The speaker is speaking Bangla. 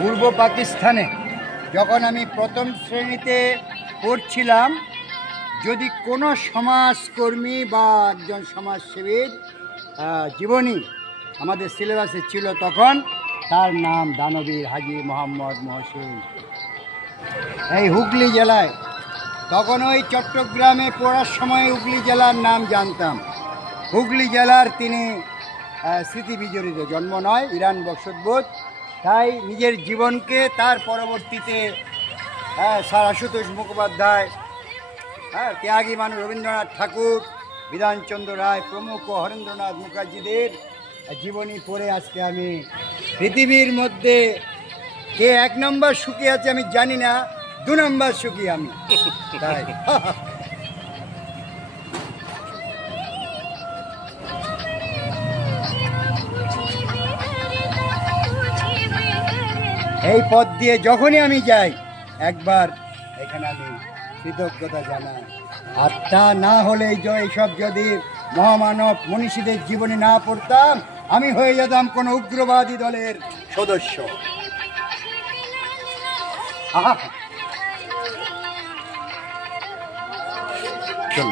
পূর্ব পাকিস্তানে যখন আমি প্রথম শ্রেণীতে পড়ছিলাম, যদি কোনো সমাজকর্মী বা একজন সমাজসেবীর জীবনী আমাদের সিলেবাসে ছিল, তখন তার নাম দানবীর হাজী মোহাম্মদ মহসিন। এই হুগলি জেলায়, তখন ওই চট্টগ্রামে পড়ার সময় হুগলি জেলার নাম জানতাম। হুগলি জেলার তিনি স্মৃতি বিজড়িত, জন্ম নয়, ইরান বংশোদ্ভূত। তাই নিজের জীবনকে তার পরবর্তীতে স্যার আশুতোষ মুখোপাধ্যায়, ত্যাগী মানুষ রবীন্দ্রনাথ ঠাকুর, বিধানচন্দ্র রায় প্রমুখ, হরেন্দ্রনাথ মুখার্জিদের জীবনী পড়ে আজকে আমি পৃথিবীর মধ্যে কে 1 নম্বর সুখী আছে আমি জানি না, 2 নম্বর সুখী আমি। তাই এই পথ দিয়ে যখনই আমি যাই, একবার এখানে আমি কৃতজ্ঞতা জানাই। আর তা না হলে এইসব যদি মহামানব মনীষীদের জীবনী না পড়তাম, আমি হয়ে যেতাম কোনো উগ্রবাদী দলের সদস্য। চল।